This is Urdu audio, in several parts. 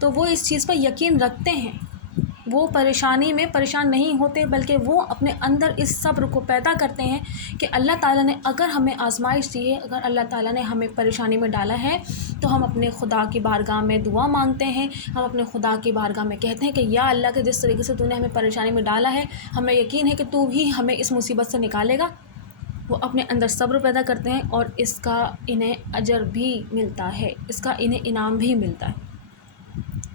تو وہ اس چیز پر یقین رکھتے ہیں، وہ پریشانی میں پریشان نہیں ہوتے، بلکہ وہ اپنے اندر اس صبر کو پیدا کرتے ہیں کہ اللہ تعالیٰ نے اگر ہمیں آزمائش دی ہے، اگر اللہ تعالیٰ نے ہمیں پریشانی میں ڈالا ہے، تو ہم اپنے خدا کی بارگاہ میں دعا مانگتے ہیں، ہم اپنے خدا کی بارگاہ میں کہتے ہیں کہ یا اللہ کے جس طریقے سے تو نے ہمیں پریشانی میں ڈالا ہے، ہمیں یقین ہے کہ تو ہی ہمیں اس مصیبت سے نکالے گا۔ وہ اپنے اندر صبر پیدا کرتے ہیں اور اس کا انہیں اجر بھی ملتا ہے، اس کا انہیں انعام بھی ملتا ہے۔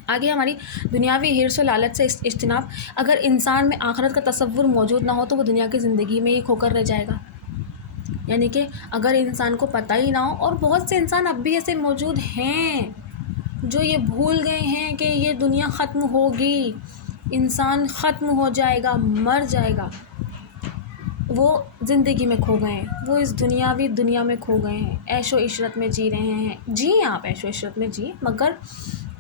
آگے ہماری دنیاوی حرص و لالچ سے اجتناب۔ اگر انسان میں آخرت کا تصور موجود نہ ہو تو وہ دنیا کی زندگی میں ہی کھو کر رہ جائے گا۔ یعنی کہ اگر انسان کو پتہ ہی نہ ہو، اور بہت سے انسان اب بھی ایسے موجود ہیں جو یہ بھول گئے ہیں کہ یہ دنیا ختم ہوگی، انسان ختم ہو جائے گا، مر جائے گا، وہ زندگی میں کھو گئے ہیں، وہ اس دنیاوی دنیا میں کھو گئے ہیں، عیش و عشرت میں جی رہے ہیں۔ جئیں آپ عیش و عشرت میں جئیں، مگر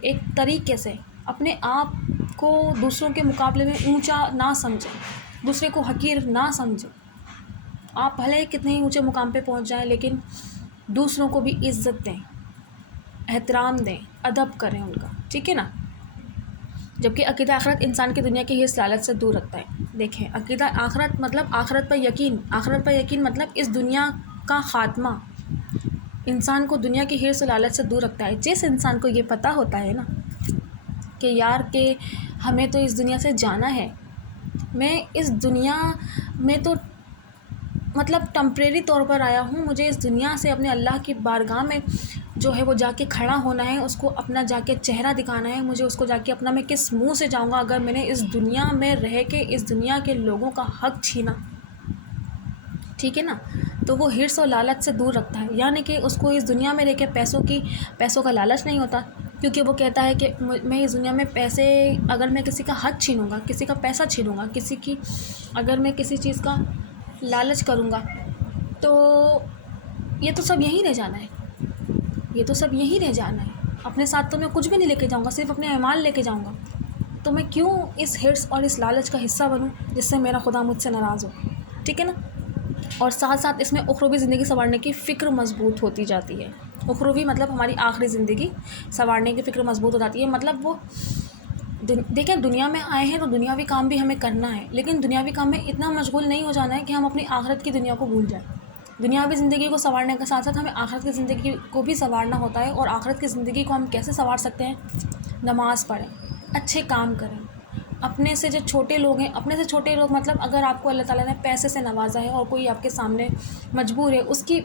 ایک طریقے سے اپنے آپ کو دوسروں کے مقابلے میں اونچا نہ سمجھیں، دوسرے کو حقیر نہ سمجھیں۔ آپ بھلے کتنے ہی اونچے مقام پہ پہنچ جائیں، لیکن دوسروں کو بھی عزت دیں، احترام دیں، ادب کریں ان کا، ٹھیک ہے نا۔ جبکہ عقیدہ آخرت انسان کی دنیا کی حرص لالچ سے دور رکھتا ہے۔ دیکھیں، عقیدہ آخرت مطلب آخرت پر یقین، آخرت پر یقین مطلب اس دنیا کا خاتمہ انسان کو دنیا کی حرص و لالچ سے دور رکھتا ہے۔ جس انسان کو یہ پتہ ہوتا ہے نا کہ یار کہ ہمیں تو اس دنیا سے جانا ہے، میں اس دنیا میں تو مطلب ٹمپریری طور پر آیا ہوں، مجھے اس دنیا سے اپنے اللہ کی بارگاہ میں جو ہے وہ جا کے کھڑا ہونا ہے، اس کو اپنا جا کے چہرہ دکھانا ہے، مجھے اس کو جا کے اپنا میں کس منہ سے جاؤں گا اگر میں نے اس دنیا میں رہ کے اس دنیا کے لوگوں کا حق چھینا، ٹھیک ہے نا۔ تو وہ حرص و لالچ سے دور رکھتا ہے، یعنی کہ اس کو اس دنیا میں رہ کے پیسوں کا لالچ نہیں ہوتا، کیونکہ وہ کہتا ہے کہ میں اس دنیا میں پیسے، اگر میں کسی کا حق چھینوں گا، کسی کا پیسہ چھینوں گا، اگر میں کسی چیز کا لالچ کروں گا، تو یہ تو سب یہیں رہ جانا ہے، یہ تو سب یہیں رہ جانا ہے، اپنے ساتھ تو میں کچھ بھی نہیں لے کے جاؤں گا، صرف اپنے اعمال لے کے جاؤں گا، تو میں کیوں اس حرص اور اس لالچ کا حصہ بنوں جس سے میرا خدا مجھ سے ناراض ہو، ٹھیک ہے نا۔ اور ساتھ ساتھ اس میں اخروی زندگی سنوارنے کی فکر مضبوط ہوتی جاتی ہے۔ اخروی مطلب ہماری آخری زندگی سنوارنے کی فکر مضبوط ہو جاتی ہے، مطلب وہ دیکھیں دنیا میں آئے ہیں تو دنیاوی کام بھی ہمیں کرنا ہے، لیکن دنیاوی کام میں اتنا مشغول نہیں ہو جانا ہے کہ ہم اپنی آخرت کی دنیا کو بھول جائیں۔ دنیاوی زندگی کو سنوارنے کے ساتھ ساتھ ہمیں آخرت کی زندگی کو بھی سنوارنا ہوتا ہے، اور آخرت کی زندگی کو ہم کیسے سنوار سکتے ہیں؟ نماز پڑھیں، اچھے کام کریں، اپنے سے جو چھوٹے لوگ ہیں، اپنے سے چھوٹے لوگ مطلب اگر آپ کو اللہ تعالیٰ نے پیسے سے نوازا ہے اور کوئی آپ کے سامنے مجبور ہے، اس کی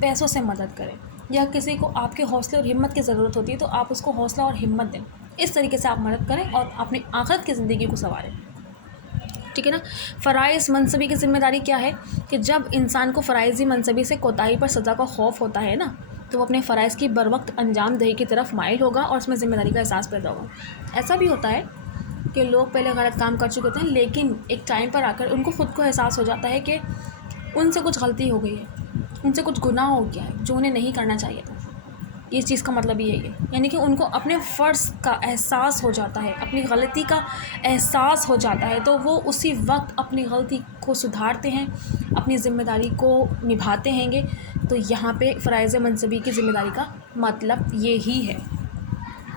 پیسوں سے مدد کریں، یا کسی کو آپ کے حوصلے اور ہمت کی ضرورت ہوتی ہے تو آپ اس کو حوصلہ اور ہمت دیں، اس طریقے سے آپ مدد کریں اور اپنی آخرت کی زندگی کو سنواریں، ٹھیک ہے نا۔ فرائض منصبی کی ذمہ داری کیا ہے کہ جب انسان کو فرائضی منصبی سے کوتاہی پر سزا کا خوف ہوتا ہے نا، تو وہ اپنے فرائض کی بروقت انجام دہی کی طرف مائل ہوگا اور اس میں ذمہ داری کا احساس پیدا ہوگا۔ ایسا بھی ہوتا ہے کہ لوگ پہلے غلط کام کر چکے ہوتے ہیں، لیکن ایک ٹائم پر آ کر ان کو خود کو احساس ہو جاتا ہے کہ ان سے کچھ غلطی ہو گئی ہے، ان سے کچھ گناہ ہو گیا ہے جو انہیں نہیں کرنا چاہیے تھا۔ اس چیز کا مطلب یہی ہے، یعنی کہ ان کو اپنے فرض کا احساس ہو جاتا ہے، اپنی غلطی کا احساس ہو جاتا ہے، تو وہ اسی وقت اپنی غلطی کو سدھارتے ہیں، اپنی ذمہ داری کو نبھاتے ہیں گے۔ تو یہاں پہ فرائض منصبی کی ذمہ داری کا مطلب یہی ہے،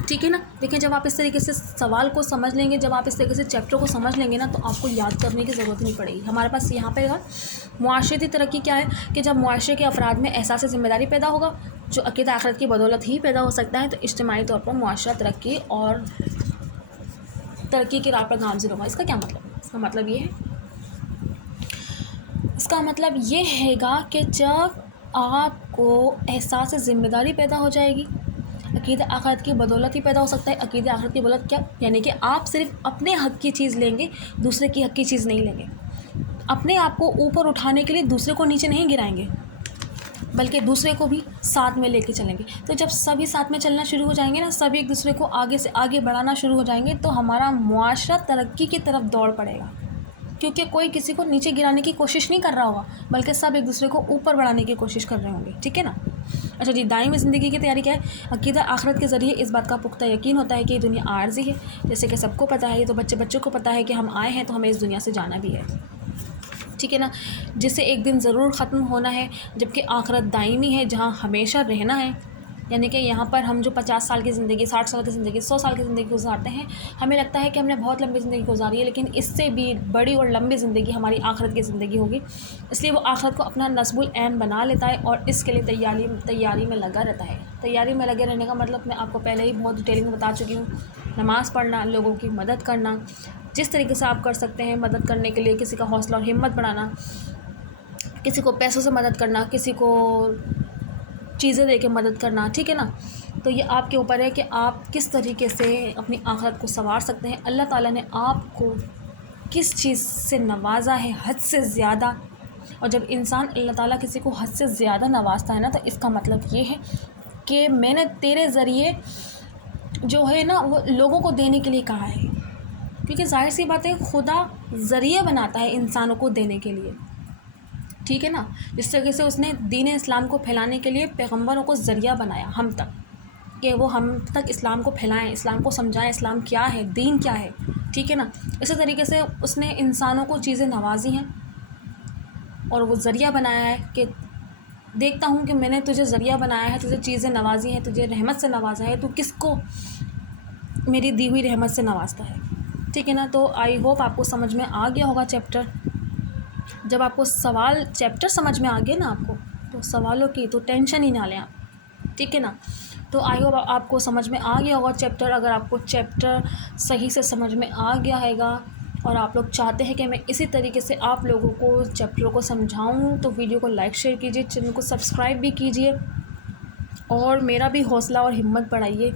ٹھیک ہے نا۔ دیکھیں جب آپ اس طریقے سے سوال کو سمجھ لیں گے، جب آپ اس طریقے سے چیپٹر کو سمجھ لیں گے نا، تو آپ کو یاد کرنے کی ضرورت نہیں پڑے گی۔ ہمارے پاس یہاں پہ معاشرتی ترقی کیا ہے کہ جب معاشرے کے افراد میں احساس ذمہ داری پیدا ہوگا، جو عقیدہ آخرت کی بدولت ہی پیدا ہو سکتا ہے، تو اجتماعی طور پر معاشرہ ترقی اور ترقی کی راہ پر گامزن ہوگا۔ اس کا کیا مطلب ہے؟ اس کا مطلب یہ ہے، اس کا مطلب یہ ہے گا کہ جب آپ کو احساس ذمہ داری پیدا ہو جائے گی، عقیدہ آخرت کی بدولت ہی پیدا ہو سکتا ہے۔ عقیدہ آخرت کی بدولت کیا؟ یعنی کہ آپ صرف اپنے حق کی چیز لیں گے، دوسرے کی حق کی چیز نہیں لیں گے۔ اپنے آپ کو اوپر اٹھانے کے لیے دوسرے کو نیچے نہیں گرائیں گے، بلکہ دوسرے کو بھی ساتھ میں لے کے چلیں گے۔ تو جب سبھی ساتھ میں چلنا شروع ہو جائیں گے نا، سبھی ایک دوسرے کو آگے سے آگے بڑھانا شروع ہو جائیں گے، تو ہمارا معاشرہ ترقی کی طرف دوڑ پڑے گا، کیونکہ کوئی کسی کو نیچے گرانے کی کوشش نہیں کر رہا ہوگا، بلکہ سب ایک دوسرے کو اوپر بڑھانے کی کوشش کر رہے ہوں گے، ٹھیک ہے نا۔ اچھا جی، دائمی زندگی کی تیاری کیا ہے؟ عقیدہ آخرت کے ذریعے اس بات کا پختہ یقین ہوتا ہے کہ یہ دنیا عارضی ہے، جیسے کہ سب کو پتہ ہے، یہ تو بچوں کو پتہ ہے کہ ہم آئے ہیں تو ہمیں اس دنیا سے جانا بھی ہے، ٹھیک ہے نا، جسے ایک دن ضرور ختم ہونا ہے، جبکہ آخرت دائمی ہے جہاں ہمیشہ رہنا ہے۔ یعنی کہ یہاں پر ہم جو 50 سال کی زندگی، 60 سال کی زندگی، 100 سال کی زندگی گزارتے ہیں، ہمیں لگتا ہے کہ ہم نے بہت لمبی زندگی گزاری ہے، لیکن اس سے بھی بڑی اور لمبی زندگی ہماری آخرت کی زندگی ہوگی۔ اس لیے وہ آخرت کو اپنا نصب العین بنا لیتا ہے اور اس کے لیے تیاری میں لگا رہتا ہے۔ تیاری میں لگے رہنے کا مطلب میں آپ کو پہلے ہی بہت ڈیٹیلنگ میں بتا چکی ہوں۔ نماز پڑھنا، لوگوں کی مدد کرنا، جس طریقے سے آپ کر سکتے ہیں مدد کرنے کے لیے، کسی کا حوصلہ اور ہمت بڑھانا، کسی کو پیسوں سے مدد کرنا، کسی کو چیزیں دے کے مدد کرنا، ٹھیک ہے نا۔ تو یہ آپ کے اوپر ہے کہ آپ کس طریقے سے اپنی آخرت کو سنوار سکتے ہیں۔ اللہ تعالیٰ نے آپ کو کس چیز سے نوازا ہے، حد سے زیادہ، اور جب انسان اللہ تعالیٰ کسی کو حد سے زیادہ نوازتا ہے نا، تو اس کا مطلب یہ ہے کہ میں نے تیرے ذریعے جو ہے نا وہ لوگوں کو دینے کے لیے کہا ہے، کیونکہ ظاہر سی بات ہے خدا ذریعہ بناتا ہے انسانوں کو دینے کے لیے، ٹھیک ہے نا۔ جس طریقے سے اس نے دین اسلام کو پھیلانے کے لیے پیغمبروں کو ذریعہ بنایا ہم تک، کہ وہ ہم تک اسلام کو پھیلائیں، اسلام کو سمجھائیں، اسلام کیا ہے، دین کیا ہے، ٹھیک ہے نا۔ اسی طریقے سے اس نے انسانوں کو چیزیں نوازی ہیں اور وہ ذریعہ بنایا ہے کہ دیکھتا ہوں کہ میں نے تجھے ذریعہ بنایا ہے، تجھے چیزیں نوازی ہیں، تجھے رحمت سے نوازا ہے، تو کس کو میری دی ہوئی رحمت سے نوازتا ہے، ٹھیک ہے نا۔ تو آئی ہوپ آپ کو سمجھ میں آ گیا ہوگا چیپٹر۔ جب آپ کو چیپٹر سمجھ میں آ گیا نا آپ کو، تو سوالوں کی تو ٹینشن ہی نہ لیں آپ، ٹھیک ہے نا۔ تو آئی ہوپ آپ کو سمجھ میں آ گیا ہوگا چیپٹر۔ اگر آپ کو چیپٹر صحیح سے سمجھ میں آ گیا ہے گا اور آپ لوگ چاہتے ہیں کہ میں اسی طریقے سے آپ لوگوں کو چیپٹروں کو سمجھاؤں، تو ویڈیو کو لائک شیئر کیجیے، چینل کو سبسکرائب بھی کیجیے، اور میرا بھی حوصلہ اور ہمت بڑھائیے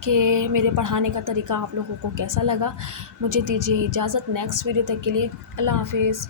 کہ میرے پڑھانے کا طریقہ آپ لوگوں کو کیسا لگا۔ مجھے دیجیے اجازت، نیکسٹ ویڈیو تک کے لیے اللہ حافظ۔